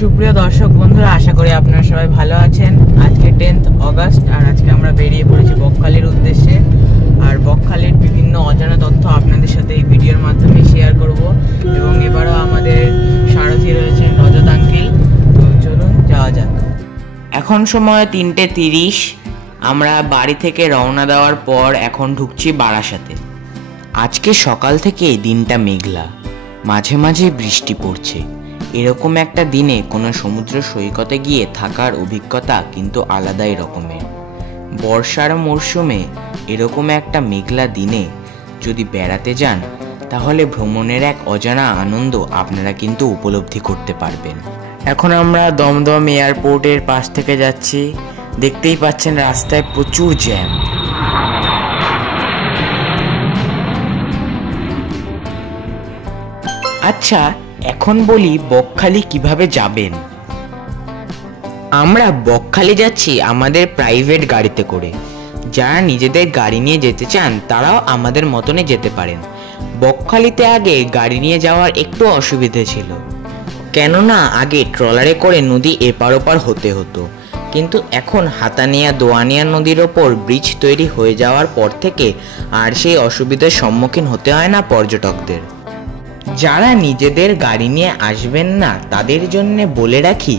সুপ্রিয় দর্শক বন্ধুরা, আশা করি আপনারা সবাই ভালো আছেন। আজকে 10th অগস্ট আর আজকে আমরা বেরিয়ে পড়েছি বকখালির উদ্দেশ্যে। আর বকখালির বিভিন্ন অজানা তথ্য আপনাদের সাথে এই ভিডিওর মাধ্যমে শেয়ার করব। এবং এবারও আমাদের সারথি রয়েছেন রজত আঙ্কেল। তো চলুন যাওয়া যাক। এখন সময় 3:30। আমরা বাড়ি থেকে রওনা দেওয়ার পর এখন ঢুকছি বারাসাতে। আজকে সকাল থেকে দিনটা মেঘলা, মাঝে মাঝে বৃষ্টি পড়ছে। এরকম একটা দিনে কোনো সমুদ্র সৈকতে গিয়ে থাকার অভিজ্ঞতা কিন্তু আলাদাই রকমের। বর্ষার মরশুমে এরকম একটা মেঘলা দিনে যদি বেড়াতে যান, তাহলে ভ্রমণের এক অজানা আনন্দ আপনারা কিন্তু উপলব্ধি করতে পারবেন। এখন আমরা দমদম এয়ারপোর্টের পাশ থেকে যাচ্ছি। দেখতেই পাচ্ছেন রাস্তায় প্রচুর জ্যাম। আচ্ছা, এখন বলি বকখালি কিভাবে যাবেন। আমরা বকখালি যাচ্ছি আমাদের প্রাইভেট গাড়িতে করে। যারা নিজেদের গাড়ি নিয়ে যেতে চান তারাও আমাদের মতনে যেতে পারেন। বকখালিতে আগে গাড়ি নিয়ে যাওয়ার একটু অসুবিধে ছিল, কেননা আগে ট্রলারে করে নদী এপার ওপার হতে হতো। কিন্তু এখন হাতানিয়া দোয়ানিয়া নদীর ওপর ব্রিজ তৈরি হয়ে যাওয়ার পর থেকে আর সেই অসুবিধার সম্মুখীন হতে হয় না পর্যটকদের। যারা নিজেদের গাড়ি নিয়ে আসবেন না তাদের জন্য বলে রাখি,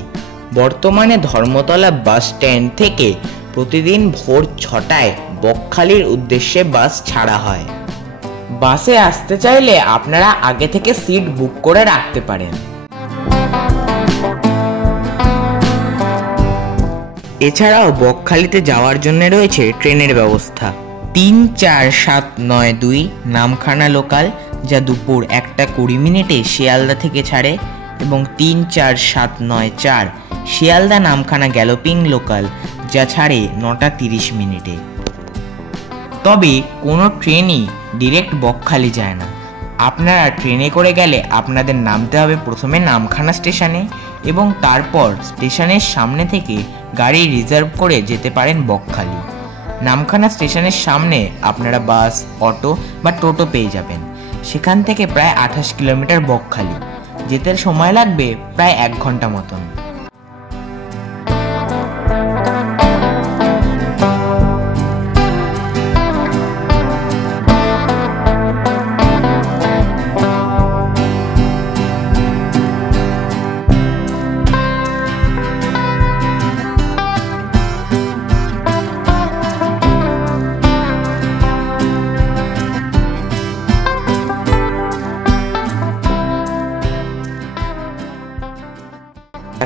বর্তমানে ধর্মতলা বাস স্ট্যান্ড থেকে প্রতিদিন ভোর 6টায় বকখালির উদ্দেশ্যে বাস ছাড়া হয়। বাসে আসতে চাইলে আপনারা আগে থেকে সিট বুক করে রাখতে পারেন। এছাড়াও বকখালিতে যাওয়ার জন্য রয়েছে ট্রেনের ব্যবস্থা। 34792 নামখানা লোকাল, যা দুপুর 1:20 শিয়ালদা থেকে ছাড়ে, এবং 34794 শিয়ালদা নামখানা গ্যালোপিং লোকাল, যা ছাড়ে 9:30। তবে কোনো ট্রেনই ডিরেক্ট বকখালি যায় না। আপনারা ট্রেনে করে গেলে আপনাদের নামতে হবে প্রথমে নামখানা স্টেশনে, এবং তারপর স্টেশনের সামনে থেকে গাড়ি রিজার্ভ করে যেতে পারেন বকখালি। নামখানা স্টেশনের সামনে আপনারা বাস, অটো বা টোটো পেয়ে যাবেন। সেখান থেকে প্রায় 28 কিলোমিটার বকখালি, যেতে সময় লাগবে প্রায় 1 ঘন্টা মতন।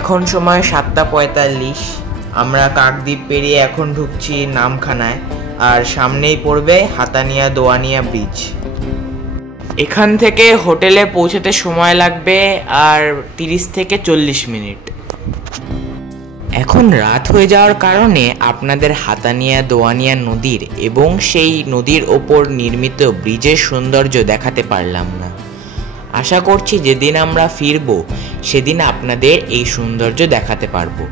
এখন সময় 7:45। আমরা কাকদ্বীপ পেরিয়ে এখন ঢুকছি নামখানায়, আর সামনেই পড়বে হাতানিয়া দোয়ানিয়া ব্রিজ। এখান থেকে হোটেলে পৌঁছতে সময় লাগবে আর 30 থেকে 40 মিনিট। এখন রাত হয়ে যাওয়ার কারণে আপনাদের হাতানিয়া দোয়ানিয়া নদীর এবং সেই নদীর ওপর নির্মিত ব্রিজের সৌন্দর্য দেখাতে পারলাম না। আশা করছি যেদিন আমরা ফিরব সেদিন আপনাদের এই সৌন্দর্য দেখাতে পারবো।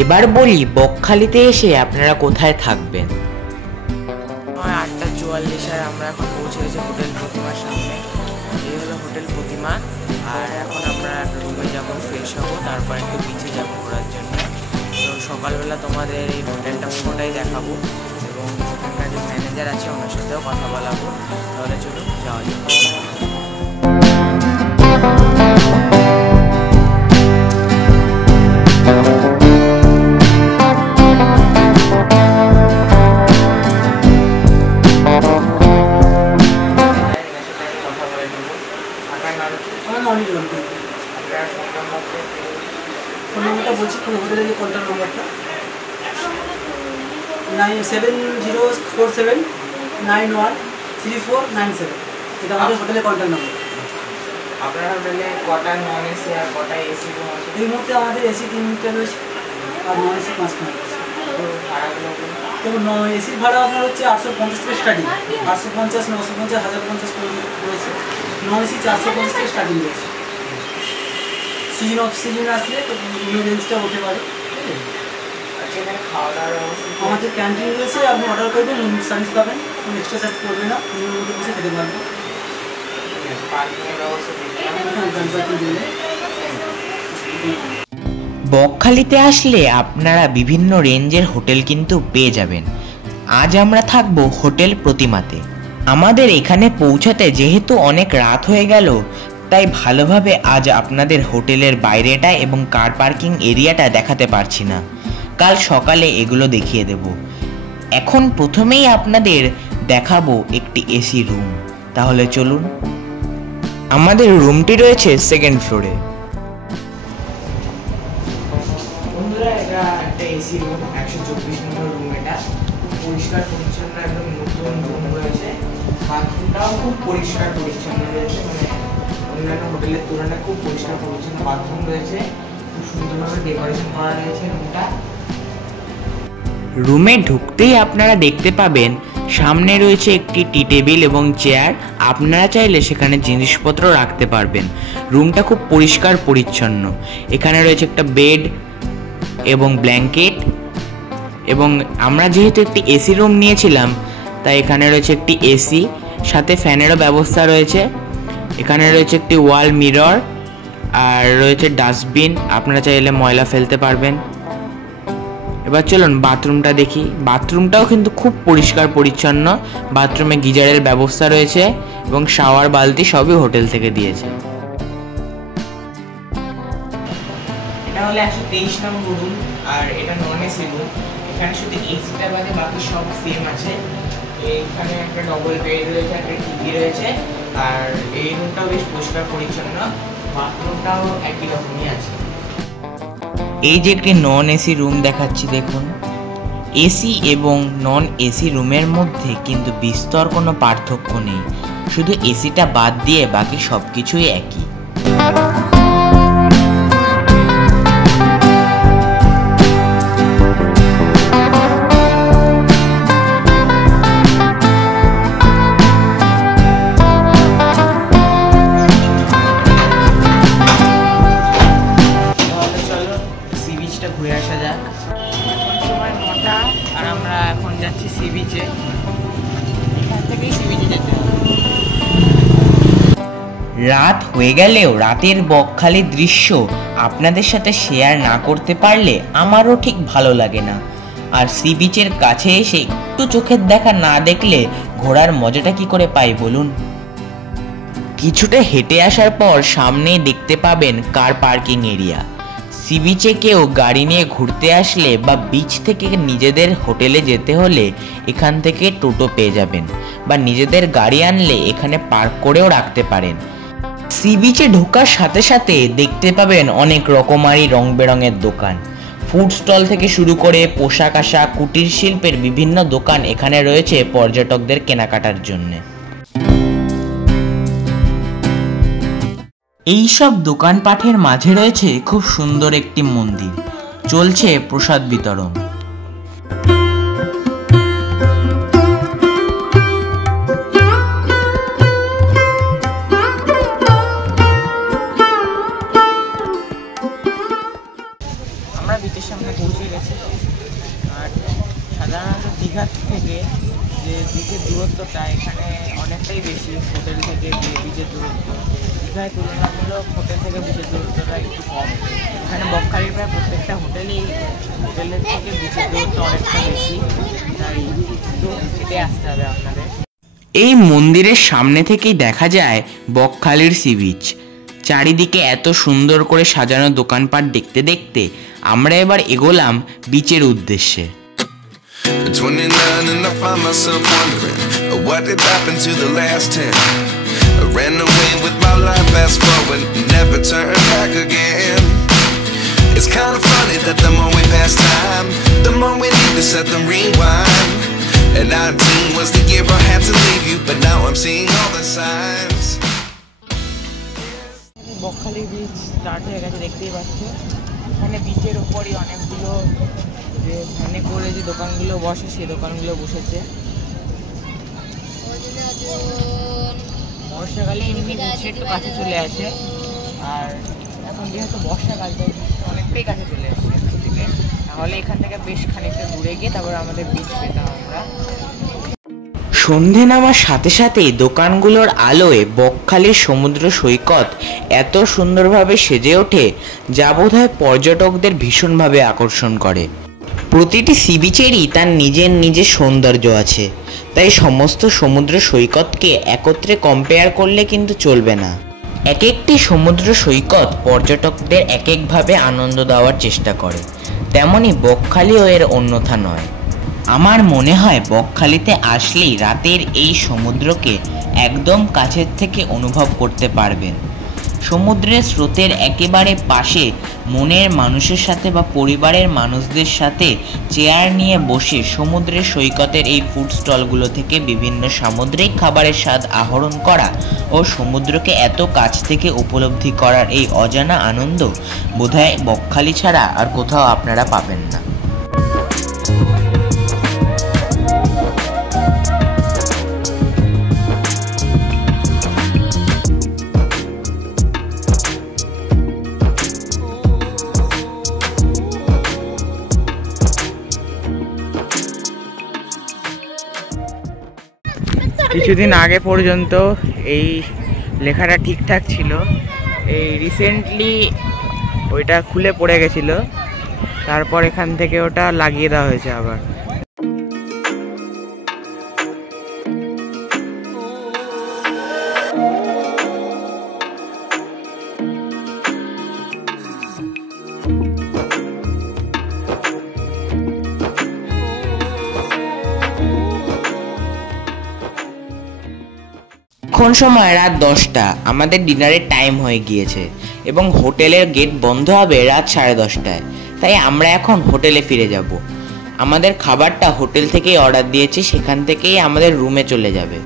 এবার বলি বকখালিতে এসে আপনারা কোথায় থাকবেন। 8:44 আর আমরা এখন পৌঁছে গেছি হোটেল প্রতিমার সামনে। এই হলো হোটেল প্রতিমা। আর এখন আমরা রুমে যাবো, ফ্রেশ হবো, তারপর একটু বিচে যাবো ঘোরার জন্য। তো সকালবেলা তোমাদের এই হোটেলটা পুরোটাই দেখাবো এবং এখানকার যে ম্যানেজার আছে ওনার সাথেও কথা বলাবো। তাহলে চলুন যাওয়া যাক। বলছি কোন হোটেলের যে কন্ট্যাক্ট নাম্বারটা 9704791347, এটা আমাদের হোটেলের কন্ট্যাক্ট নাম্বার। আপনার হোটেলে কটা নন এসি আর কটা এসি রুম আছে? এই মুহূর্তে আমাদের এসি 3টা রয়েছে আর নন এসি 5টা রয়েছে। তো ভাড়াগুলো দেখুন, এসির ভাড়া আপনার হচ্ছে 850 থেকে স্টার্টিং, 850, 950, 1050 রয়েছে। নন এসি 450 থেকে স্টার্টিং রয়েছে। সিজন অফ সিজন আসলে তো রেঞ্জটা হতে পারে। খাওয়া দাওয়ার আমাদের ক্যান্টিন রয়েছে, আপনি অর্ডার করবেন, রুম সার্ভিস পাবেন, কোনো এক্সট্রা চার্জ করবে না, রুমের মধ্যে বসে খেতে পারবেন। পার্কিংয়ের ব্যবস্থা দেখলাম। হ্যাঁ, গাড়ি পার্কিং দিলে বকখালিতে আসলে আপনারা বিভিন্ন রেঞ্জের হোটেল কিন্তু পেয়ে যাবেন। আজ আমরা থাকবো হোটেল প্রতিমাতে। আমাদের এখানে পৌঁছাতে যেহেতু অনেক রাত হয়ে গেল, তাই ভালোভাবে আজ আপনাদের হোটেলের বাইরেটা এবং কার পার্কিং এরিয়াটা দেখাতে পারছি না, কাল সকালে এগুলো দেখিয়ে দেব। এখন প্রথমেই আপনাদের দেখাবো একটি এসি রুম। তাহলে চলুন। আমাদের রুমটি রয়েছে সেকেন্ড ফ্লোরে। বন্ধুরা, এটা একটা এসি রুম, 124 নম্বর রুম। এটা খুব পরিষ্কার পরিচ্ছন্ন, একদম নতুন রুম রয়েছে। বাথরুমটাও খুব পরিষ্কার পরিচ্ছন্ন রয়েছে, মানে অন্যান্য হোটেলের তুলনায় খুব পরিষ্কার পরিচ্ছন্ন বাথরুম রয়েছে। খুব সুন্দরভাবে ডেকোরেশন করা রয়েছে রুমটা। রুমে ঢুকতেই আপনারা দেখতে পাবেন সামনে রয়েছে একটি টি টেবিল এবং চেয়ার। আপনারা চাইলে সেখানে জিনিসপত্র রাখতে পারবেন। রুমটা খুব পরিষ্কার পরিচ্ছন্ন। এখানে রয়েছে একটা বেড এবং ব্ল্যাঙ্কেট, এবং আমরা যেহেতু একটি এসি রুম নিয়েছিলাম তাই এখানে রয়েছে একটি এসি, সাথে ফ্যানেরও ব্যবস্থা রয়েছে। এখানে রয়েছে একটি ওয়াল মিরর, আর রয়েছে ডাস্টবিন, আপনারা চাইলে ময়লা ফেলতে পারবেন। এবার চলুন বাথরুমটা দেখি। বাথরুমটাও কিন্তু খুব পরিষ্কার পরিচ্ছন্ন। বাথরুমে গিজারের ব্যবস্থা রয়েছে এবং শাওয়ার বালতি সবই হোটেল থেকে দিয়েছে। এটা হলো 123 নম্বর রুম, আর এটা নন এসি রুম। এখানে শুধু এসিটা বাদে বাকি সব সেম আছে। এখানে একটা ডবল বেড রয়েছে, একটা টিভি রয়েছে, আর এই রুমটাও বেশ পরিষ্কার পরিচ্ছন্ন। বাথরুমটাও একই রকমই আছে। এই যে একটি নন এসি রুম দেখাচ্ছি, দেখুন। এসি এবং নন এসি রুমের মধ্যে কিন্তু বিস্তর কোনো পার্থক্য নেই, শুধু এসিটা বাদ দিয়ে বাকি সব কিছুই একই। ঘুরে আসা যাক। এখন সময় 9টা, আর আমরা এখন যাচ্ছি সি বিচে। এখান থেকেই সি বিচে যেতে হবে। রাত হয়ে গেলেও রাতের বকখালির দৃশ্য আপনাদের সাথে শেয়ার না করতে পারলে আমারও ঠিক ভালো লাগে না। আর সি বিচের কাছে এসে একটু চোখের দেখা না দেখলে ঘোরার মজাটা কি করে পাই বলুন। কিছুটা হেঁটে আসার পর সামনেই দেখতে পাবেন কার পার্কিং এরিয়া। সি বিচে কেউ গাড়ি নিয়ে ঘুরতে আসলে বা বিচ থেকে নিজেদের হোটেলে যেতে হলে এখান থেকে টোটো পেয়ে যাবেন, বা নিজেদের গাড়ি আনলে এখানে পার্ক করেও রাখতে পারেন। সি বিচে ঢোকার সাথে সাথে দেখতে পাবেন অনেক রকমারি রং বেরঙের দোকান। ফুড স্টল থেকে শুরু করে পোশাক আশাক, কুটির শিল্পের বিভিন্ন দোকান এখানে রয়েছে পর্যটকদের কেনাকাটার জন্য। এই সব দোকানপাঠের মাঝে রয়েছে খুব সুন্দর একটি মন্দির। চলছে প্রসাদ বিতরণ। আমরা বিচের সামনে পৌঁছে গেছি। আর সাধারণত দীঘার থেকে যে বিচের দূরত্বটা এখানে অনেকটাই বেশি হোটেল থেকে বিচের দূরত্ব। দীঘায় তুলনামূলক হোটেল থেকে বিচের দূরত্বটা একটু কম। এখানে বকখালির প্রায় প্রত্যেকটা হোটেলের থেকে বিচের দূরত্ব অনেকটা বেশি, তাই একটু হেঁটে আসতে হবে আপনাদের। এই মন্দিরের সামনে থেকেই দেখা যায় বকখালির সি বিচ। চারিদিকে এত সুন্দর করে সাজানো দোকানপাট দেখতে দেখতে আমরা এবার এগোলাম বিচের উদ্দেশ্যে। 29 and I find myself wondering what did happen to the last 10. I ran away with my life, fast forward, never turn back again. It's kind of funny that the more we pass time, the more we need to set them rewind. And 19 was the year I had to leave you, but now I'm seeing all the signs. Bakkhali beach start হয়ে গেছে, দেখতেই পাচ্ছ। এখানে বিচের ওপরই অনেকগুলো যে ভ্যানে করে যে দোকানগুলো বসে সেই দোকানগুলো বসেছে। বর্ষাকালে এমনি বিচে একটু কাছে চলে আসে, আর এখন যেহেতু বর্ষাকাল তাই অনেকটাই কাছে চলে আসছে এখান থেকে। তাহলে এখান থেকে বেশ খানিকটা দূরে গিয়ে তারপর আমাদের বিচ পেতাম আমরা। সন্ধে নামার সাথে সাথেই দোকানগুলোর আলোয় বকখালির সমুদ্র সৈকত এত সুন্দরভাবে সেজে ওঠে যা বোধহয় পর্যটকদের ভীষণভাবে আকর্ষণ করে। প্রতিটি সি বিচেরই তার নিজের সৌন্দর্য আছে, তাই সমস্ত সমুদ্র সৈকতকে একত্রে কম্পেয়ার করলে কিন্তু চলবে না। এক একটি সমুদ্র সৈকত পর্যটকদের এক একভাবে আনন্দ দেওয়ার চেষ্টা করে, তেমনি বকখালিও এর অন্যথা নয়। আমার মনে হয় বকখালিতে আসলেই রাতের এই সমুদ্রকে একদম কাছের থেকে অনুভব করতে পারবেন। সমুদ্রের স্রোতের একেবারে পাশে মনের মানুষের সাথে বা পরিবারের মানুষদের সাথে চেয়ার নিয়ে বসে সমুদ্রের সৈকতের এই ফুড স্টলগুলো থেকে বিভিন্ন সামুদ্রিক খাবারের স্বাদ আহরণ করা ও সমুদ্রকে এত কাছ থেকে উপলব্ধি করার এই অজানা আনন্দ বোধহয় বকখালি ছাড়া আর কোথাও আপনারা পাবেন না। কিছুদিন আগে পর্যন্ত এই লেখাটা ঠিকঠাক ছিল, এই রিসেন্টলি ওইটা খুলে পড়ে গেছিলো, তারপর এখান থেকে ওটা লাগিয়ে দেওয়া হয়েছে আবার। এখন সময় রাত 10টা, আমাদের ডিনারের টাইম হয়ে গিয়েছে এবং হোটেলের গেট বন্ধ হবে রাত 10:30টায়, তাই আমরা এখন হোটেলে ফিরে যাব। আমাদের খাবারটা হোটেল থেকেই অর্ডার দিয়েছি, সেখান থেকেই আমাদের রুমে চলে যাবে।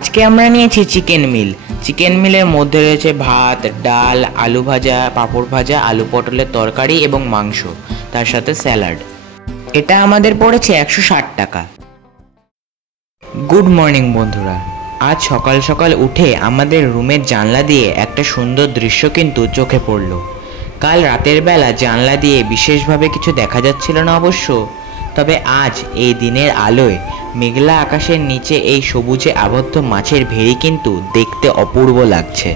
আজকে আমরা নিয়েছি চিকেন মিল। চিকেন মিলের মধ্যে রয়েছে ভাত, ডাল, আলু ভাজা, পাঁপড় ভাজা, আলু পটলের তরকারি এবং মাংস, তার সাথে স্যালাড। এটা আমাদের পড়েছে 160 টাকা। গুড মর্নিং বন্ধুরা, আজ সকাল সকাল উঠে আমাদের রুমের জানলা দিয়ে একটা সুন্দর দৃশ্য কিন্তু চোখে পড়ল। কাল রাতের বেলা জানলা দিয়ে বিশেষভাবে কিছু দেখা যাচ্ছিল না অবশ্য, তবে আজ এই দিনের আলোয় মেঘলা আকাশের নিচে এই সবুজে আবদ্ধ মাছের ভেড়ি কিন্তু দেখতে অপূর্ব লাগছে।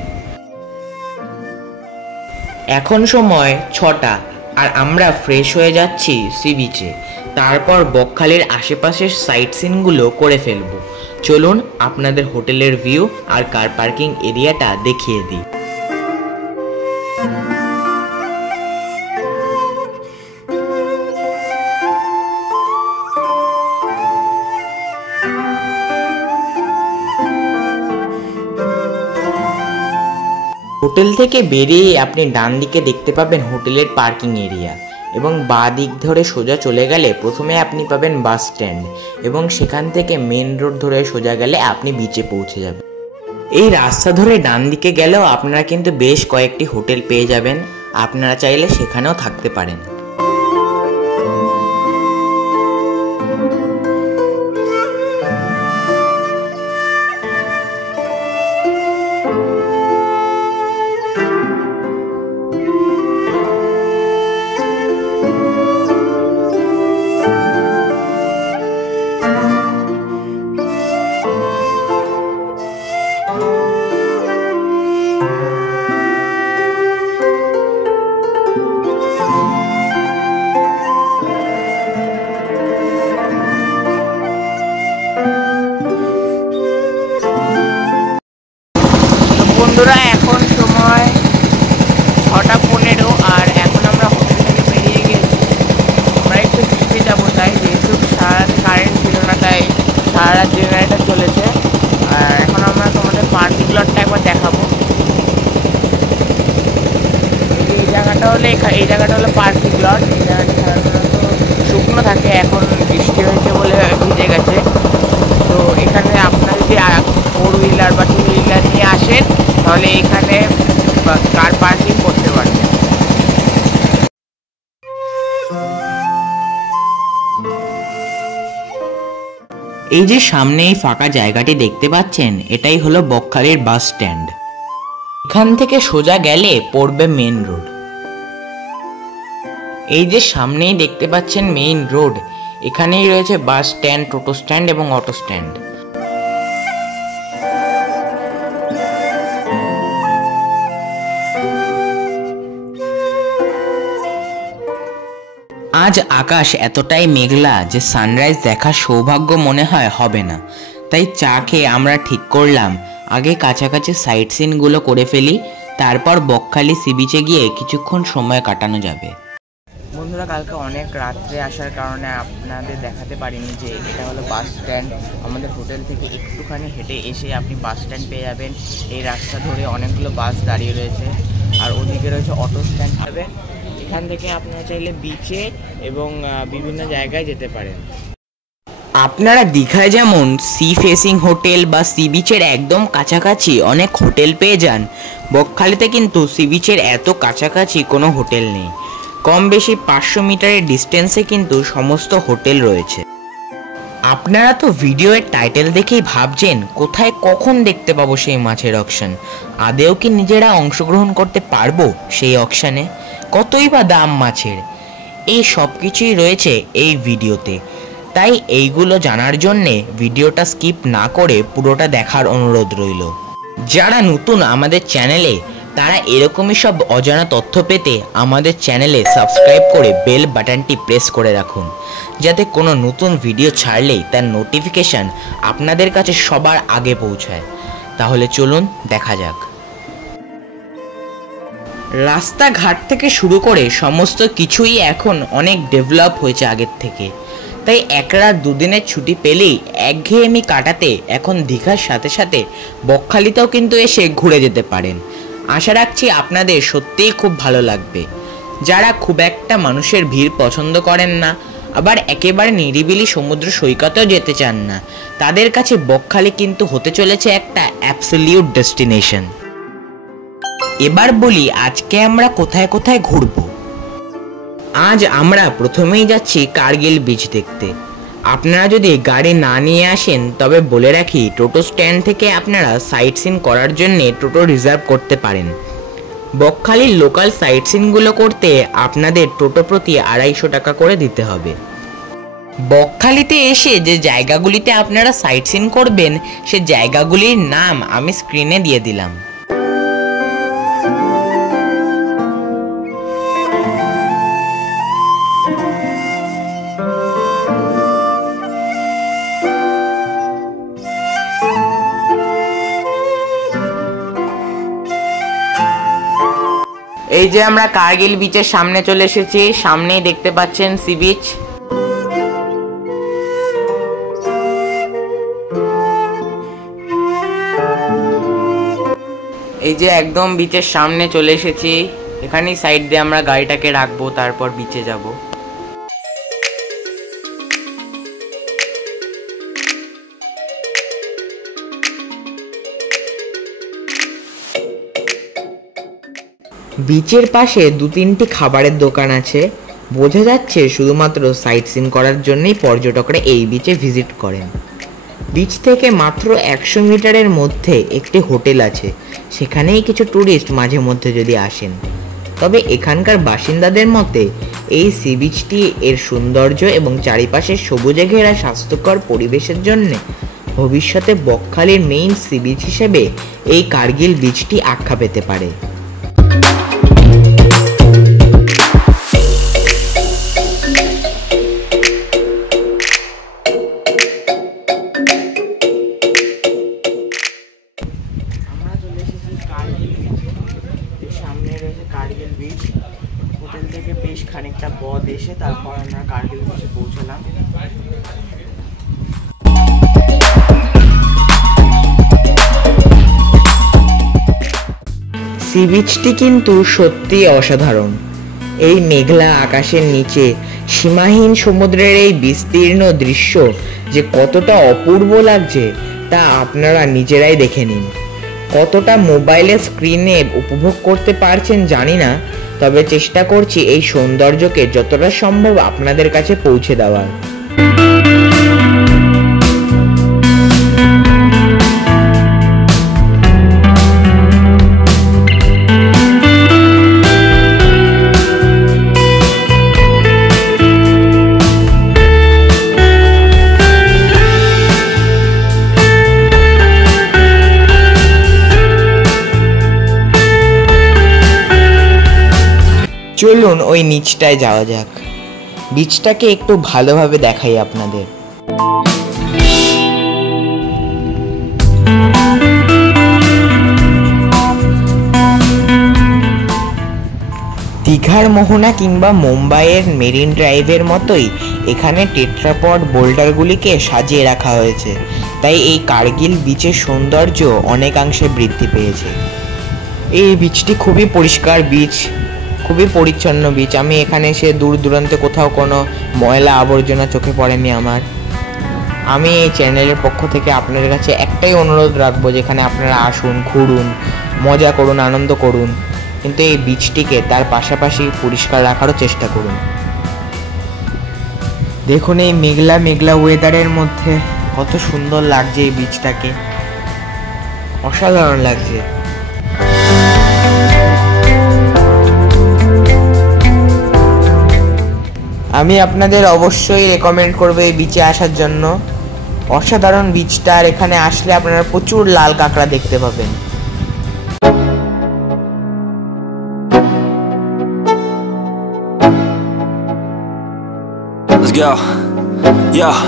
এখন সময় 6টা আর আমরা ফ্রেশ হয়ে যাচ্ছি সি বিচে, তারপর বকখালির আশেপাশের সাইট সিনগুলো করে ফেলবো। চলুন আপনাদের হোটেলের ভিউ আর কার পার্কিং এরিয়াটা দেখিয়ে দিই। হোটেল থেকে বেরিয়ে আপনি ডান দিকে দেখতে পাবেন হোটেলের পার্কিং এরিয়া এবং বাঁ দিক ধরে সোজা চলে গেলে প্রথমে আপনি পাবেন বাস স্ট্যান্ড এবং সেখান থেকে মেন রোড ধরে সোজা গেলে আপনি বিচে পৌঁছে যাবেন। এই রাস্তা ধরে ডান দিকে গেলেও আপনারা কিন্তু বেশ কয়েকটি হোটেল পেয়ে যাবেন, আপনারা চাইলে সেখানেও থাকতে পারেন। বন্ধুরা এখন সময় 6:15 আর এখন আমরা হোটেল থেকে বেরিয়ে গেছি। আমরা একটু ঘুরতে যাবো, তাই যেহেতু সারা কারেন্ট ছিল না তাই সারা রাত জেনারেটর চলেছে। আর এখন আমরা তোমাদের পার্কিং লটটা একবার দেখাবো। এই জায়গাটা হলো পার্কিং লট। এই জায়গাটা সাধারণত শুকনো থাকে, এখন বৃষ্টি হয়েছে বলে ভিজে গেছে। তো এখানে আপনারা যদি 4 হুইলার বা 2 হুইলার নিয়ে আসেন তাহলে এখানে কার পার্কিং করতে পারবেন। এই যে সামনে এই ফাঁকা জায়গাটি দেখতে পাচ্ছেন, এটাই হলো বকখালির বাস স্ট্যান্ড। এখান থেকে সোজা গেলে পড়বে মেন রোড। এই যে সামনেই দেখতে পাচ্ছেন মেইন রোড, এখানেই রয়েছে বাস স্ট্যান্ড, টোটো স্ট্যান্ড এবং অটো স্ট্যান্ড। আজ আকাশ এতটাই মেঘলা যে সানরাইজ দেখার সৌভাগ্য মনে হয় হবে না, তাই চা খেয়ে আমরা ঠিক করলাম আগে কাছাকাছি সাইট সিনগুলো করে ফেলি, তারপর বকখালি সি বিচে গিয়ে কিছুক্ষণ সময় কাটানো যাবে। বন্ধুরা, কালকে অনেক রাত্রে আসার কারণে আপনাদের দেখাতে পারিনি যে এটা হলো বাস স্ট্যান্ড। আমাদের হোটেল থেকে একটুখানি হেঁটে এসে আপনি বাস স্ট্যান্ড পেয়ে যাবেন। এই রাস্তা ধরে অনেকগুলো বাস দাঁড়িয়ে রয়েছে, আর ওদিকে রয়েছে অটো স্ট্যান্ড পাবেন। এখান থেকে আপনারা চাইলে বিচে এবং বিভিন্ন জায়গায় যেতে পারেন। আপনারা দীঘায় যেমন সি ফেসিং হোটেল বা সি বিচের একদম কাছাকাছি অনেক হোটেল পেয়ে যান, বকখালিতে কিন্তু সি বিচের এত কাছাকাছি কোনো হোটেল নেই। কম বেশি 500 মিটারের ডিস্টেন্সে কিন্তু সমস্ত হোটেল রয়েছে। আপনারা তো ভিডিওর টাইটেল দেখেই ভাবছেন কোথায় কখন দেখতে পাবো সেই মাছের অকশন। আদেও কি নিজেরা অংশগ্রহণ করতে পারবো সেই অকশনে? কতই বা দাম মাছের? এই সব কিছুই রয়েছে এই ভিডিওতে, তাই এইগুলো জানার জন্যে ভিডিওটা স্কিপ না করে পুরোটা দেখার অনুরোধ রইল। যারা নতুন আমাদের চ্যানেলে, তারা এরকমই সব অজানা তথ্য পেতে আমাদের চ্যানেলে সাবস্ক্রাইব করে বেল বাটনটি প্রেস করে রাখুন, যাতে কোনো নতুন ভিডিও ছাড়লেই তার নোটিফিকেশান আপনাদের কাছে সবার আগে পৌঁছায়। তাহলে চলুন দেখা যাক। রাস্তাঘাট থেকে শুরু করে সমস্ত কিছুই এখন অনেক ডেভেলপ হয়েছে আগের থেকে, তাই এক রাত দুদিনের ছুটি পেলেই একঘেয়েমি কাটাতে এখন দীঘার সাথে সাথে বকখালিতেও কিন্তু এসে ঘুরে যেতে পারেন। আশা রাখছি আপনাদের সত্যিই খুব ভালো লাগবে। যারা খুব একটা মানুষের ভিড় পছন্দ করেন না, আবার একেবারে নিরিবিলি সমুদ্র সৈকতেও যেতে চান না, তাদের কাছে বকখালি কিন্তু হতে চলেছে একটা অ্যাবসলিউট ডেস্টিনেশন। এবার বলি আজকে আমরা কোথায় কোথায় ঘুরব। আজ আমরা প্রথমেই যাচ্ছি কার্গিল বিচ দেখতে। আপনারা যদি গাড়ি না নিয়ে আসেন তবে বলে রাখি, টোটো স্ট্যান্ড থেকে আপনারা সাইট সিন করার জন্যে টোটো রিজার্ভ করতে পারেন। বকখালির লোকাল সাইট সিনগুলো করতে আপনাদের টোটো প্রতি 250 টাকা করে দিতে হবে। বকখালিতে এসে যে জায়গাগুলিতে আপনারা সাইট সিন করবেন সে জায়গাগুলির নাম আমি স্ক্রিনে দিয়ে দিলাম। এই যে আমরা কার্গিল বিচের সামনে চলে এসেছি, সামনেই দেখতে পাচ্ছেন সি বিচ। এই যে একদম বিচের সামনে চলে এসেছি, এখানেই সাইড দিয়ে আমরা গাড়িটাকে রাখবো, তারপর বিচে যাব। বিচের পাশে 2-3টি খাবারের দোকান আছে। বোঝা যাচ্ছে শুধুমাত্র সাইট সিন করার জন্যই পর্যটকরা এই বিচে ভিজিট করেন। বিচ থেকে মাত্র 100 মিটারের মধ্যে একটি হোটেল আছে, সেখানেই কিছু ট্যুরিস্ট মাঝে মধ্যে যদি আসেন। তবে এখানকার বাসিন্দাদের মতে এই সি বিচটি এর সৌন্দর্য এবং চারিপাশের সবুজে ঘেরা স্বাস্থ্যকর পরিবেশের জন্য ভবিষ্যতে বকখালির মেইন সি বিচ হিসেবে এই কার্গিল বিচটি আখ্যা পেতে পারে। সামনে রয়েছে কার্গিল বিচ। হোটেল থেকে বেশ খানিকটা পথ এসে তারপর আমরা কার্গিল বিচে পৌঁছলাম। সি বিচটি কিন্তু সত্যি অসাধারণ। এই মেঘলা আকাশের নিচে সীমাহীন সমুদ্রের এই বিস্তীর্ণ দৃশ্য যে কতটা অপূর্ব লাগছে তা আপনারা নিজেরাই দেখে নিন। কতটা মোবাইলের স্ক্রিনে উপভোগ করতে পারছেন জানি না, তবে চেষ্টা করছি এই সৌন্দর্যকে যতটা সম্ভব আপনাদের কাছে পৌঁছে দেওয়ার। চলুন ওই নিচটায় যাওয়া যাক। বিচটাকে একটু ভালোভাবে দেখাই আপনাদের। দীঘার মোহনা কিংবা মুম্বাইয়ের মেরিন ড্রাইভের মতোই এখানে টেট্রাপড বোল্ডারগুলিকে সাজিয়ে রাখা হয়েছে, তাই এই কার্গিল বিচের সৌন্দর্য অনেকাংশে বৃদ্ধি পেয়েছে। এই বিচটি খুবই পরিষ্কার বিচ, খুবই পরিচ্ছন্ন বিচ। আমি এখানে এসে দূর দূরান্তে কোথাও কোনো ময়লা আবর্জনা চোখে পড়েনি আমার। আমি এই চ্যানেলের পক্ষ থেকে আপনাদের কাছে একটাই অনুরোধ রাখবো, যেখানে আপনারা আসুন, ঘুরুন, মজা করুন, আনন্দ করুন, কিন্তু এই বিচটিকে তার পাশাপাশি পরিষ্কার রাখারও চেষ্টা করুন। দেখুন এই মেঘলা মেঘলা ওয়েদারের মধ্যে কত সুন্দর লাগছে এই বিচটাকে, অসাধারণ লাগছে। আমি আপনাদের অবশ্যই রেকমেন্ড করবো এই বিচে আসার জন্য। অসাধারণ বিচটা, আর এখানে আসলে আপনারা প্রচুর লাল কাঁকড়া দেখতে পাবেন। Let's go, yeah.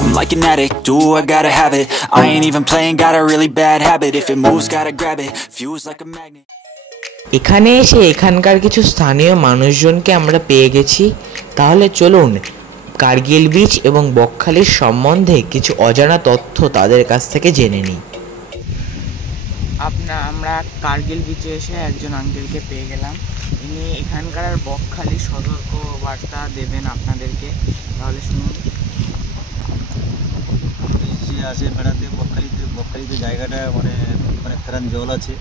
I'm like an addict, do I gotta have it. I ain't even playing, got a really bad habit. If it moves, gotta grab it, fuse like a magnet. এখানে এসে এখানকার কিছু স্থানীয় মানুষজনকে আমরা পেয়ে গেছি। তাহলে চলুন কার্গিল বিচ এবং বকখালির সম্বন্ধে কিছু অজানা তথ্য তাদের কাছ থেকে জেনে নিই। আমরা কার্গিল বিচে এসে একজন আঙ্কেলকে পেয়ে গেলাম। ইনি এখানকার বকখালির সতর্ক বার্তা দেবেন আপনাদেরকে, তাহলে শুনুন। আসে বেড়াতে বকখালিতে জায়গাটা মানে ওখানে ফেরান জল আছে,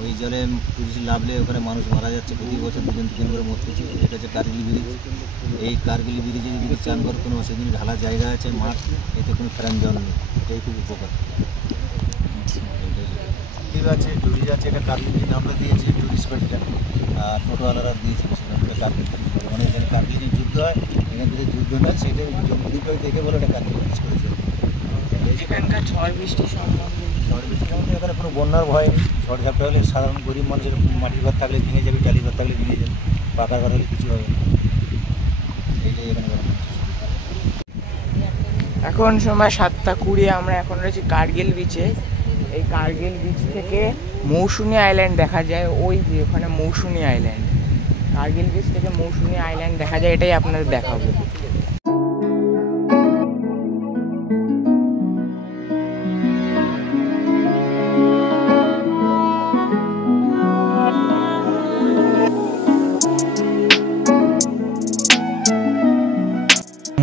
ওই জলে টুরিস্ট নামলে ওখানে মানুষ মারা যাচ্ছে, প্রতি বছর 2-3 করে মরতেছে। এটা হচ্ছে কার্গিল ব্রিজ। এই কার্গিল ব্রিজে যদি চান করার কোনো সেদিন ঢালা জায়গা আছে, মাঠ, এতে কোনো ফেরান জল নেই, এটাই খুব উপকার। আছে টুরিস্ট আছে, এটা কার্গিল ব্রিজ নামটা দিয়েছে টুরিস্ট স্পটটা, আর টোটোওয়ালারা দিয়েছে সেটা কার্গিল। মানে এখানে কার্গিল যুদ্ধ হয়, এখানে যদি যুদ্ধ না সেটাই জম্মুদ্বীপে দেখে বলে এটা কার্গিল ব্রিজ করেছে। এখানকার ঝড় বৃষ্টি সম্বন্ধে এখানে কোনো বন্যার ভয় নেই। ঝড় ঝাপটা হলে সাধারণ গরিব মানুষের মাটির ঘর থাকলে ভেঙে যাবে, টালি ঘর থাকলে ভেঙে যাবে, পাকা ঘর হলে কিছু হবে না। এইটাই এখানে এখন সময় 7:20। আমরা এখন রয়েছি কার্গিল বিচে। এই কার্গিল বিচ থেকে মৌসুনি আইল্যান্ড দেখা যায়, ওই যে ওখানে মৌসুনি আইল্যান্ড। কার্গিল বিচ থেকে মৌসুনি আইল্যান্ড দেখা যায়, এটাই আপনাদের দেখাবো।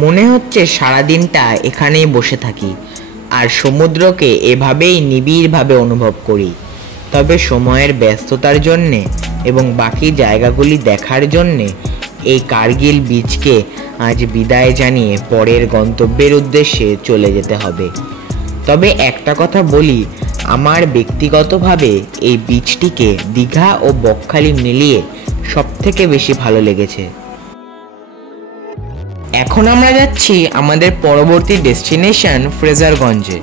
মনে হচ্ছে সারাদিনটা এখানেই বসে থাকি আর সমুদ্রকে এভাবেই নিবিড়ভাবে অনুভব করি। তবে সময়ের ব্যস্ততার জন্যে এবং বাকি জায়গাগুলি দেখার জন্যে এই কার্গিল বিচকে আজ বিদায় জানিয়ে পরের গন্তব্যের উদ্দেশ্যে চলে যেতে হবে। তবে একটা কথা বলি, আমার ব্যক্তিগতভাবে এই বিচটিকে দীঘা ও বকখালি মিলিয়ে সবথেকে বেশি ভালো লেগেছে। এখন আমরা যাচ্ছি আমাদের পরবর্তী ডেস্টিনেশন ফ্রেজারগঞ্জে।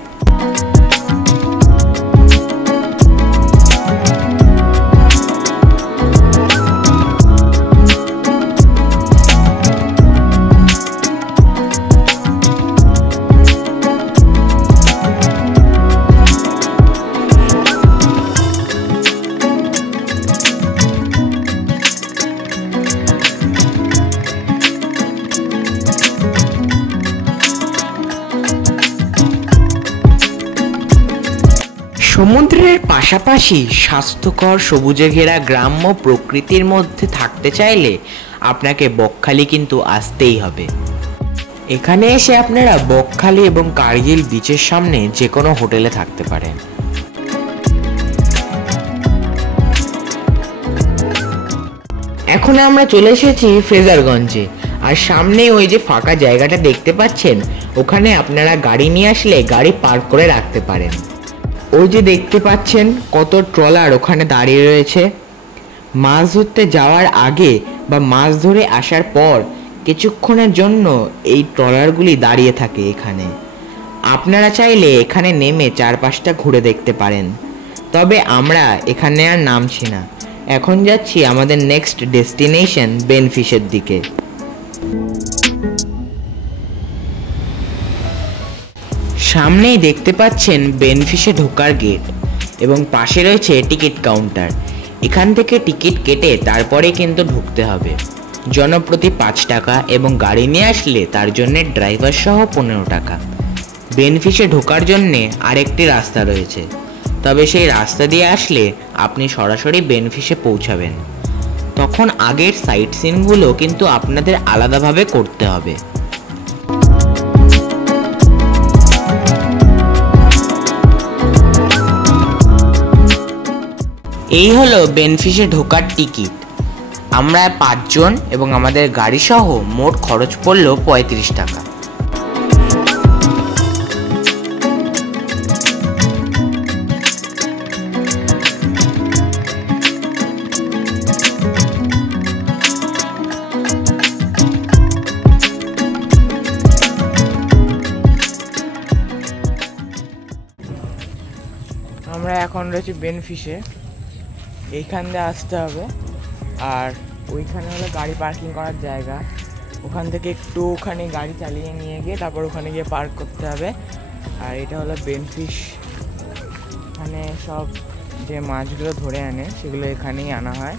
সমুদ্রের পাশাপাশি স্বাস্থ্যকর সবুজে ঘেরা গ্রাম্য প্রকৃতির মধ্যে থাকতে চাইলে আপনাকে বকখালি কিন্তু আসতেই হবে। এখানে এসে আপনারা বকখালি এবং কার্গিল বিচের সামনে যে কোনো হোটেলে থাকতে পারেন। এখন আমরা চলে এসেছি ফ্রেজারগঞ্জে, আর সামনে ওই যে ফাঁকা জায়গাটা দেখতে পাচ্ছেন, ওখানে আপনারা গাড়ি নিয়ে আসলে গাড়ি পার্ক করে রাখতে পারেন। ওই যে দেখতে পাচ্ছেন কত ট্রলার ওখানে দাঁড়িয়ে রয়েছে। মাছ ধরতে যাওয়ার আগে বা মাছ ধরে আসার পর কিছুক্ষণের জন্য এই ট্রলারগুলি দাঁড়িয়ে থাকে এখানে। আপনারা চাইলে এখানে নেমে চারপাশটা ঘুরে দেখতে পারেন। তবে আমরা এখানে আর নামছি না, এখন যাচ্ছি আমাদের নেক্সট ডেস্টিনেশন বেনফিশের দিকে। সামনেই দেখতে পাচ্ছেন বেনফিশে ঢোকার গেট এবং পাশে রয়েছে টিকিট কাউন্টার। এখান থেকে টিকিট কেটে তারপরে কিন্তু ঢুকতে হবে। জনপ্রতি 5 টাকা এবং গাড়ি নিয়ে আসলে তার জন্য ড্রাইভার সহ 15 টাকা। বেনফিশে ঢোকার জন্যে আরেকটি রাস্তা রয়েছে, তবে সেই রাস্তা দিয়ে আসলে আপনি সরাসরি বেনফিশে পৌঁছাবেন। তখন আগের সাইট সিনগুলো কিন্তু আপনাদের আলাদাভাবে করতে হবে। এই হলো বেনফিশে ঢোকার টিকিট। আমরা 5 জন এবং আমাদের গাড়ি সহ মোট খরচ পড়ল 35 টাকা। আমরা এখন রয়েছি বেনফিশে। এইখান দিয়ে আসতে হবে, আর ওইখানে হলো গাড়ি পার্কিং করার জায়গা। ওখান থেকে একটুখানি গাড়ি চালিয়ে নিয়ে গিয়ে তারপর ওখানে গিয়ে পার্ক করতে হবে। আর এটা হলো বেনফিশ। এখানে সব যে মাছগুলো ধরে আনে সেগুলো এখানেই আনা হয়।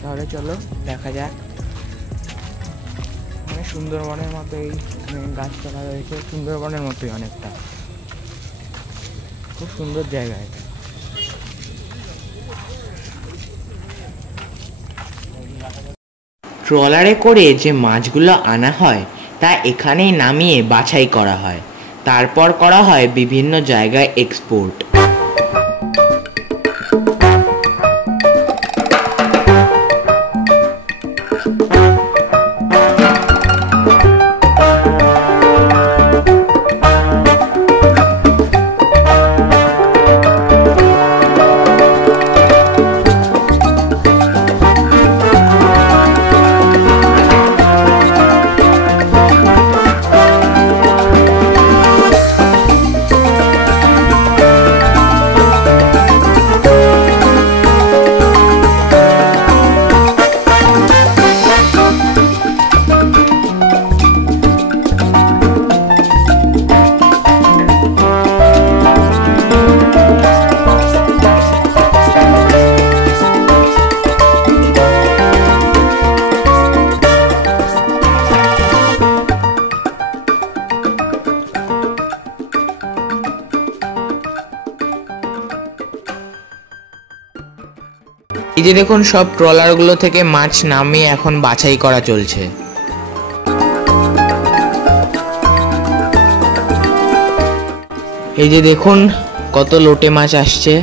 তাহলে চলো দেখা যাক। মানে সুন্দরবনের মতোই গাছপালা রয়েছে, সুন্দরবনের মতোই অনেকটা। খুব সুন্দর জায়গা এটা। ট্রলারে করে যে মাছগুলো আনা হয় তা এখানেই নামিয়ে বাছাই করা হয়, তারপর করা হয় বিভিন্ন জায়গায় এক্সপোর্ট। এই যে দেখুন, সব ট্রলারগুলো থেকে মাছ নামিয়ে এখন বাছাই করা চলছে। এই যে দেখুন কত লোটে মাছ আসছে।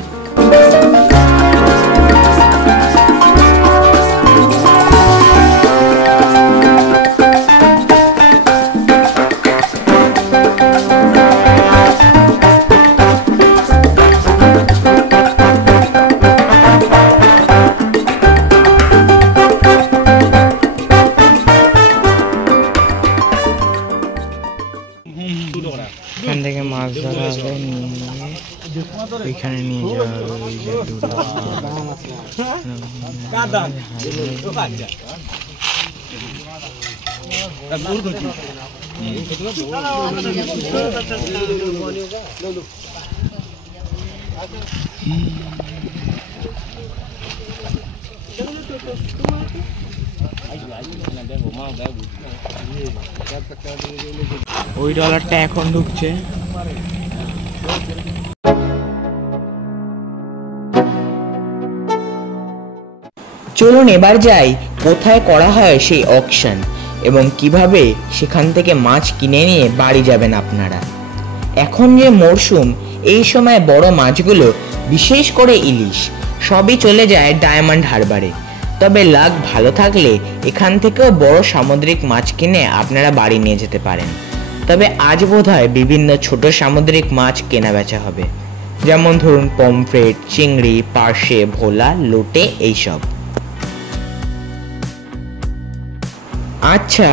এখান থেকে মাছ ধরা হবে, নিয়ে এখানে নিয়ে যাওয়া ওই ডলারটা এখন ঢুকছে। চলুন এবার যাই কোথায় করা হয় সেই অকশন এবং কিভাবে সেখান থেকে মাছ কিনে নিয়ে বাড়ি যাবেন আপনারা। এখন যে মরশুম, এই সময় বড় মাছগুলো, বিশেষ করে ইলিশ, সবই চলে যায় ডায়মন্ড হারবারে। তবে লাক ভালো থাকলে এখান থেকেও বড় সামুদ্রিক মাছ কিনে আপনারা বাড়ি নিয়ে যেতে পারেন। তবে আজ বোধহয় বিভিন্ন ছোট সামুদ্রিক মাছ কেনা বেচা হবে, যেমন ধরুন পমফ্রেট, চিংড়ি, পার্শে, ভোলা, লোটে এইসব। আচ্ছা,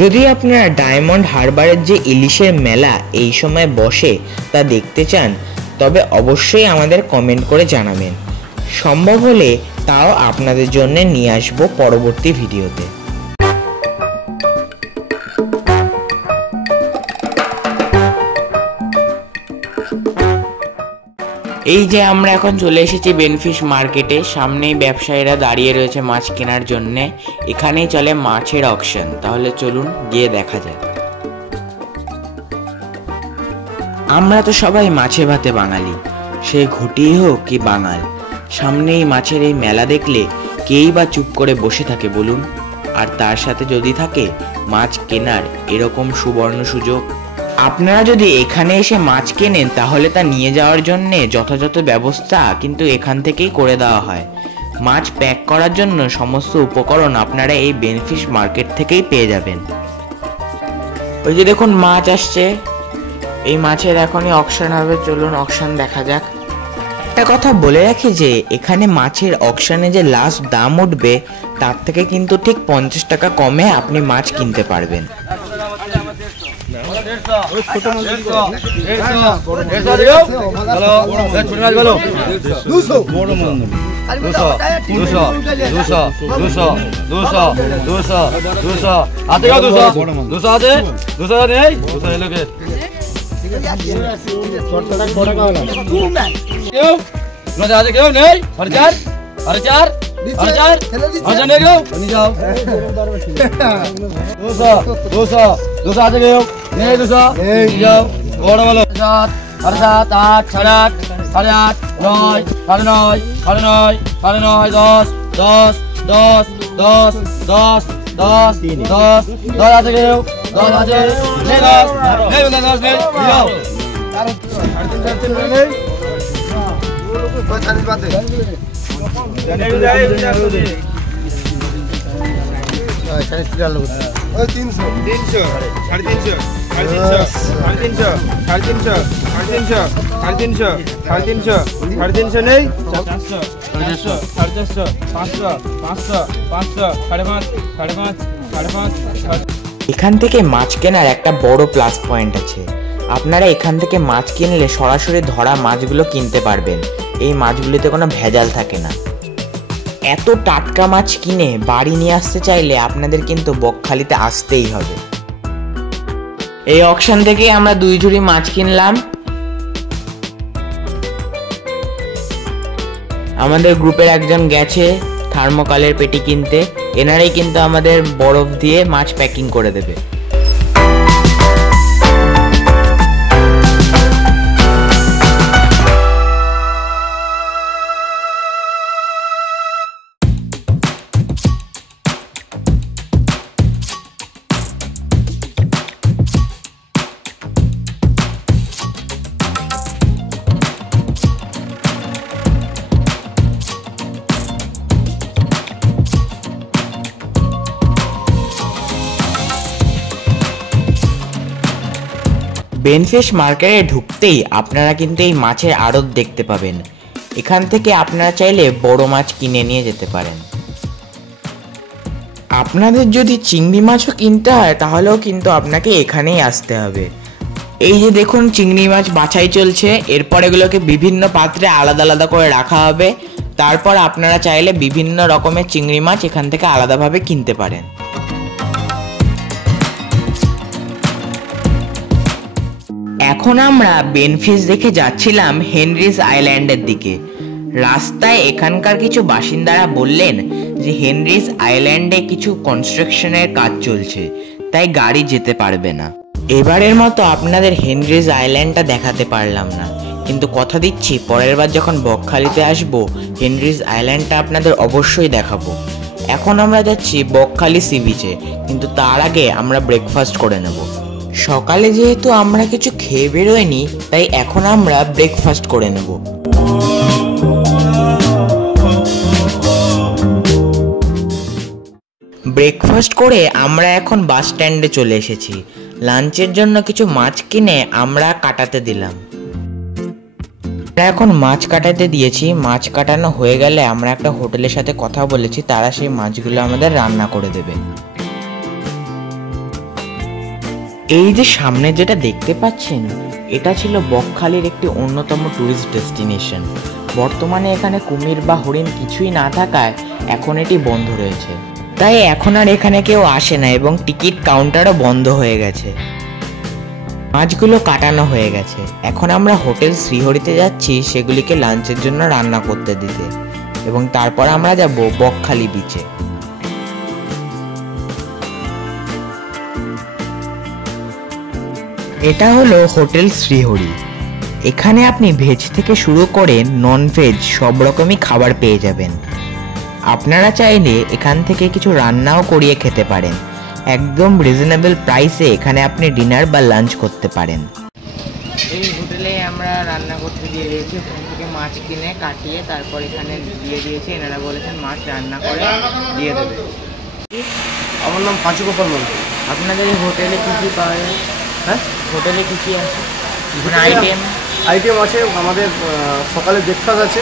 যদি আপনারা ডায়মন্ড হারবারের যে ইলিশের মেলা এই সময় বসে তা দেখতে চান, তবে অবশ্যই আমাদের কমেন্ট করে জানাবেন। সম্ভব হলে তাও আপনাদের জন্য নিয়ে আসবো পরবর্তী ভিডিওতে। এই যে আমরা এখন চলে এসেছি বেনফিশ মার্কেটে। সামনেই ব্যবসায়ীরা দাঁড়িয়ে রয়েছে মাছ কেনার জন্যে। এখানেই চলে মাছের অকশন। তাহলে চলুন গিয়ে দেখা যাক। আমরা তো সবাই মাছে ভাতে বাঙালি, সে ঘটিই হোক কি বাঙাল। সামনেই মাছের এই মেলা দেখলে কেই বা চুপ করে বসে থাকে বলুন? আর তার সাথে যদি থাকে মাছ কেনার এরকম সুবর্ণ সুযোগ। আপনারা যদি এখানে এসে মাছ কেনেন তাহলে তা নিয়ে যাওয়ার জন্যে যথাযথ ব্যবস্থা কিন্তু এখান থেকেই করে দেওয়া হয়। মাছ প্যাক করার জন্য সমস্ত উপকরণ আপনারা এই বেনফিশ মার্কেট থেকেই পেয়ে যাবেন। ওই যে দেখুন মাছ আসছে, এই মাছের এখনই অকশন হবে। চলুন অকশন দেখা যাক। একটা কথা বলে রাখি যে এখানে মাছের অকশনে যে লাস্ট দাম উঠবে তার থেকে কিন্তু ঠিক 50 টাকা কমে আপনি মাছ কিনতে পারবেন। এখান থেকে মাছ কেনার একটা বড় প্লাস পয়েন্ট আছে। আপনারা এখান থেকে মাছ কিনলে সরাসরি ধরা মাছগুলো কিনতে পারবেন। এই মাছগুলিতে কোনো ভেজাল থাকে না। এত টাটকা মাছ কিনে বাড়ি নিয়ে আসতে চাইলে আপনাদের কিন্তু বকখালিতে আসতেই হবে। এই অকশন থেকে আমরা 2 ঝুড়ি মাছ কিনলাম। আমাদের গ্রুপের একজন গেছে থার্মোকলের পেটি কিনতে। এনারাই কিন্তু আমাদের বরফ দিয়ে মাছ প্যাকিং করে দেবে। বেনফিশ মার্কেটে ঢুকতেই আপনারা কিন্তু এই মাছের আড়ত দেখতে পাবেন। এখান থেকে আপনারা চাইলে বড় মাছ কিনে নিয়ে যেতে পারেন। আপনাদের যদি চিংড়ি মাছও কিনতে হয় তাহলেও কিন্তু আপনাকে এখানেই আসতে হবে। এই যে দেখুন চিংড়ি মাছ বাছাই চলছে। এরপর এগুলোকে বিভিন্ন পাত্রে আলাদা আলাদা করে রাখা হবে। তারপর আপনারা চাইলে বিভিন্ন রকমের চিংড়ি মাছ এখান থেকে আলাদাভাবে কিনতে পারেন। এখন আমরা বেনফিশ দেখে যাচ্ছিলাম হেনরিজ আইল্যান্ডের দিকে। রাস্তায় এখানকার কিছু বাসিন্দারা বললেন যে হেনরিজ আইল্যান্ডে কিছু কনস্ট্রাকশনের কাজ চলছে, তাই গাড়ি যেতে পারবে না। এবারের মতো আপনাদের হেনরিজ আইল্যান্ডটা দেখাতে পারলাম না, কিন্তু কথা দিচ্ছি পরের বার যখন বকখালিতে আসবো হেনরিজ আইল্যান্ডটা আপনাদের অবশ্যই দেখাবো। এখন আমরা যাচ্ছি বকখালি সি বিচে, কিন্তু তার আগে আমরা ব্রেকফাস্ট করে নেব। সকালে যেহেতু আমরা কিছু খেয়ে বেরোয়নি তাই এখন আমরা ব্রেকফাস্ট করে নেব। ব্রেকফাস্ট করে আমরা এখন বাস স্ট্যান্ডে চলে এসেছি। লাঞ্চের জন্য কিছু মাছ কিনে আমরা কাটাতে দিলাম। আমরা এখন মাছ কাটাতে দিয়েছি। মাছ কাটানো হয়ে গেলে আমরা একটা হোটেলের সাথে কথা বলেছি, তারা সেই মাছগুলো আমাদের রান্না করে দেবে। এই যে সামনে যেটা দেখতে পাচ্ছেন এটা ছিল বকখালির একটি অন্যতম ট্যুরিস্ট ডেস্টিনেশন। বর্তমানে এখানে কুমির বা হরিণ কিছুই না থাকায় এখন এটি বন্ধ রয়েছে, তাই এখন আর এখানে কেউ আসে না এবং টিকিট কাউন্টারও বন্ধ হয়ে গেছে। মাছগুলো কাটানো হয়ে গেছে। এখন আমরা হোটেল শ্রীহরিতে যাচ্ছি সেগুলিকে লাঞ্চের জন্য রান্না করতে দিতে, এবং তারপর আমরা যাব বকখালি বিচে। এটা হলো হোটেল শ্রীহরি। এখানে আপনি ভেজ থেকে শুরু করে নন ভেজ সব রকমই খাবার পেয়ে যাবেন। আপনারা চাইলে এখান থেকে কিছু রান্নাও করিয়ে খেতে পারেন। একদম রিজনেবল প্রাইসে এখানে আপনি ডিনার বা লাঞ্চ করতে পারেন। এই হোটেলে আমরা রান্না করতে দিয়ে দিয়েছি, ওখান থেকে মাছ কিনে কাটিয়ে তারপর এখানে দিয়ে দিয়েছি। এনারা বলেছেন মাছ রান্না করে দিয়ে দেবে। আমার নাম পাঁচু গোপাল মন্ডল। আপনাদের এই হোটেলে কী কী পাওয়া যায়? হ্যাঁ, হোটেলে কী কী আছে আইটেম? আইটেম আছে আমাদের। সকালে ব্রেকফাস্ট আছে,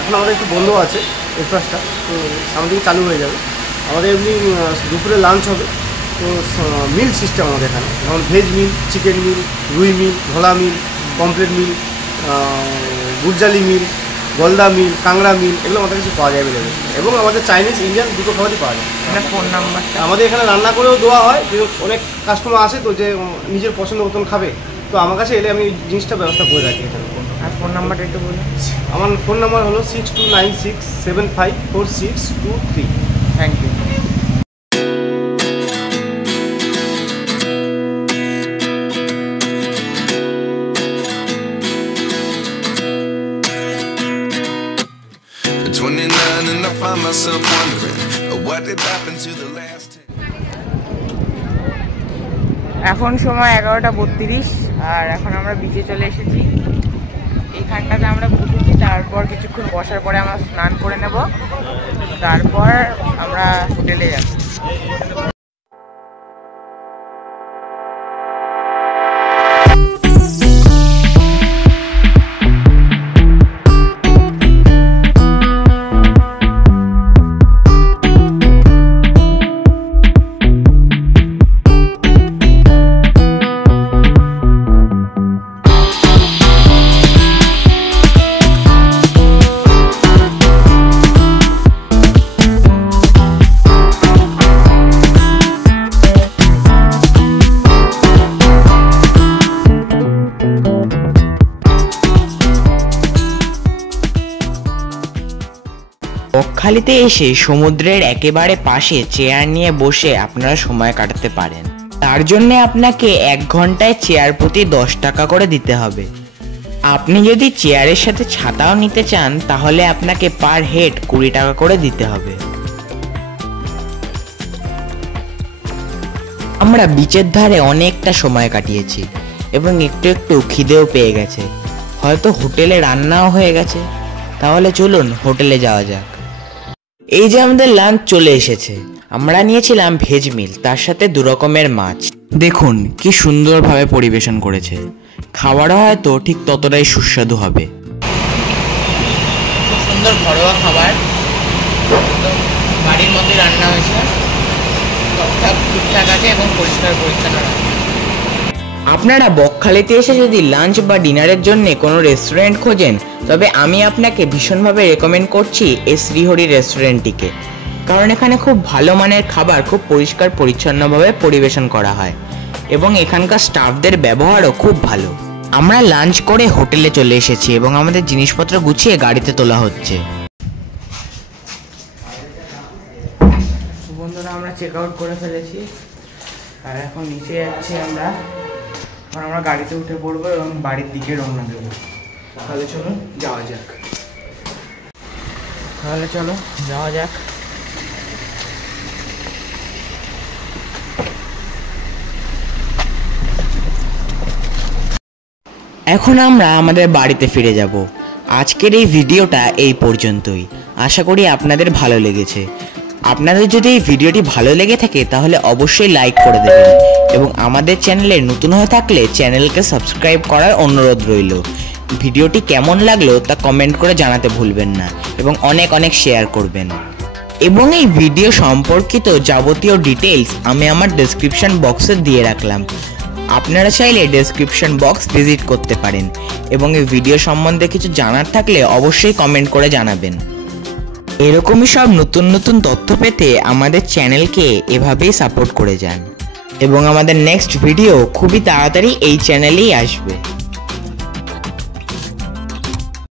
এখন আমাদের একটু বন্ধ আছে ব্রেকফাস্টটা, তো সামনে দিকে চালু হয়ে যাবে। আমাদের এমনি দুপুরে লাঞ্চ হবে, তো মিল সিস্টেম আমাদের এখানে, যেমন ভেজ মিল, চিকেন মিল, রুই মিল, ভোলা মিল, পমফ্রেট মিল, গুরজালি মিল, গলদা মিল, কাংড়া মিল, এগুলো আমাদের কাছে পাওয়া যায় অ্যাভেলেবেল। এবং আমাদের চাইনিজ ইন্ডিয়ান দুটো খাবারই পাওয়া যায়। আপনার ফোন নাম্বারটা? আমাদের এখানে রান্না করেও দেওয়া হয়, কিন্তু অনেক কাস্টমার আসে তো যে নিজের পছন্দ মতন খাবে, তো আমার কাছে এলে আমি জিনিসটা ব্যবস্থা করে রাখি এখানে। আর ফোন নাম্বারটা একটু বলুন। আমার ফোন নাম্বার হলো 6296754623। Thank you. At 29 and I find myself wondering what did happen to the last 10. এখন সময় 11:32 আর এখন আমরা বিচে চলে এসেছি। এইখানটাতে আমরা বসেছি, তারপর কিছুক্ষণ বসার পরে আমরা স্নান করে নেব, তারপর আমরা হোটেলে যাব। বকখালিতে এসে সমুদ্রের একেবারে পাশে চেয়ার নিয়ে বসে আপনারা সময় কাটাতে পারেন। তার জন্য আপনাকে 1 ঘন্টায় চেয়ার প্রতি 10 টাকা করে দিতে হবে। আপনি যদি চেয়ারের সাথে ছাতাও নিতে চান তাহলে আপনাকে পার হেড 20 টাকা করে দিতে হবে। আমরা বিচের ধারে অনেকটা সময় কাটিয়েছি এবং একটু একটু খিদেও পেয়ে গেছে, হয়তো হোটেলে রান্নাও হয়ে গেছে। তাহলে চলুন হোটেলে যাওয়া যাক। এই যে আমাদের লাঞ্চ চলে এসেছে। আমরা নিয়েছিলাম ভেজ মিল, তার সাথে 2 রকমের মাছ। দেখুন কি সুন্দরভাবে পরিবেশন করেছে। খাবারও হয়তো ঠিক ততটাই সুস্বাদু হবে। সুন্দর ঘরোয়া খাবার, বাড়ির মধ্যে রান্না হয়েছে, ঠিকঠাক আছে এবং পরিষ্কার পরিচ্ছন্ন। আপনারা বকখালিতে এসে যদি লাঞ্চ বা ডিনারের জন্য কোনো রেস্টুরেন্ট খোঁজেন তবে আমি আপনাকে ভীষণভাবে রেকমেন্ড করছি এই শ্রীহরি রেস্টুরেন্টটিকে, কারণ এখানে খুব ভালো মানের খাবার খুব পরিষ্কার পরিচ্ছন্নভাবে পরিবেশন করা হয় এবং এখানকার স্টাফদের ব্যবহারও খুব ভালো। আমরা লাঞ্চ করে হোটেলে চলে এসেছি এবং আমাদের জিনিসপত্র গুছিয়ে গাড়িতে তোলা হচ্ছে। বন্ধুরা, আমরা চেক আউট করে ফেলেছি আর এখন নিচে যাচ্ছি আমরা। এখন আমরা গাড়িতে উঠে পড়বো এবং বাড়ির দিকে রওনা দেবো। তাহলে চলো যাওয়া যাক। এখন আমরা আমাদের বাড়িতে ফিরে যাব। আজকের এই ভিডিওটা এই পর্যন্তই। আশা করি আপনাদের ভালো লেগেছে। আপনাদের যদি এই ভিডিওটি ভালো লেগে থাকে তাহলে অবশ্যই লাইক করে দেবেন এবং আমাদের চ্যানেলে নতুন হয়ে থাকলে চ্যানেলকে সাবস্ক্রাইব করার অনুরোধ রইল। ভিডিওটি কেমন লাগলো তা কমেন্ট করে জানাতে ভুলবেন না এবং অনেক অনেক শেয়ার করবেন। এবং এই ভিডিও সম্পর্কিত যাবতীয় ডিটেইলস আমি আমার ডেসক্রিপশন বক্সে দিয়ে রাখলাম। আপনারা চাইলে ডেসক্রিপশন বক্স ভিজিট করতে পারেন এবং এই ভিডিও সম্বন্ধে কিছু জানার থাকলে অবশ্যই কমেন্ট করে জানাবেন। এরকমই সব নতুন নতুন তথ্য পেতে আমাদের চ্যানেলকে এভাবেই সাপোর্ট করে যান। এবং আমাদের নেক্সট ভিডিও খুবই তাড়াতাড়ি এই চ্যানেলেই আসবে।